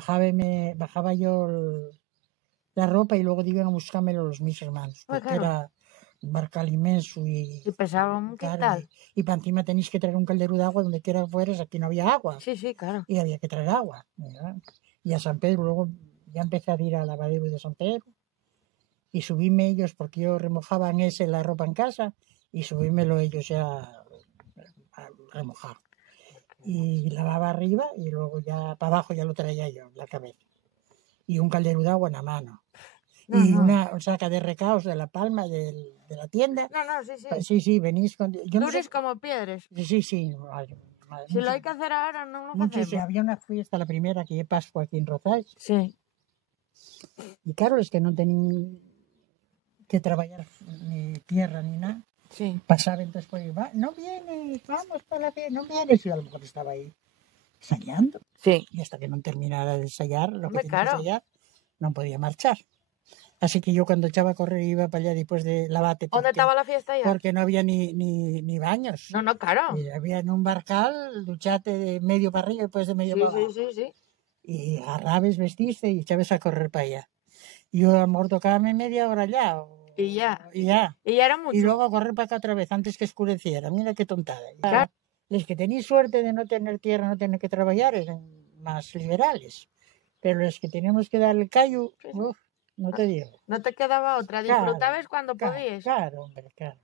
bajaba yo la ropa y luego iban a buscármelo mis hermanos, Pues porque claro. era un barcal inmenso Y pesaba un quintal. y para encima tenéis que traer un caldero de agua donde quiera que fueras, aquí no había agua. Sí, sí, claro. Y había que traer agua. ¿Verdad? Y a San Pedro, luego ya empecé a ir al lavadero de San Pedro y subíme ellos, porque yo remojaba en ese la ropa en casa, y subímelo ellos ya a remojar. Y lavaba arriba y luego ya para abajo ya lo traía yo, la cabeza. Y un caldero de agua en la mano. No, Y no. una saca de recaos de la palma de la tienda. No, no, sí, sí. Sí, sí, venís con... Yo no sé... Duris como piedras. Sí, sí. Madre, Si lo hay que hacer ahora, no lo mucho, sí, hacemos. había una fiesta, la primera, que es Pascua aquí en Rozais. Sí. Y claro, es que no tenían que trabajar ni tierra ni nada. Sí. Pasaban después, no vienes, vamos para la fiesta, no vienes. Y a lo mejor estaba ahí ensayando. Sí. Y hasta que no terminara de ensayar, lo que Hombre, tenía que claro. ensayar, no podía marchar. Así que yo cuando echaba a correr iba para allá después de la bate. ¿Dónde estaba la fiesta ya? Porque no había ni baños. No, no, claro. Y había en un barcal, duchate de medio para arriba y después de medio Sí, para sí, abajo. sí, sí. Y agarrabes, vestiste y echabas a correr para allá. Y yo a lo mejor tocábame media hora ya. Y ya. Y ya. Y ya era mucho. Y luego a correr para acá otra vez antes que oscureciera. Mira qué tontada. Claro. Los que tenéis suerte de no tener tierra, no tener que trabajar, eran más liberales. Pero los que teníamos que dar el callo, no te digo. No te quedaba otra. Disfrutabas cuando podías. Claro, hombre, claro.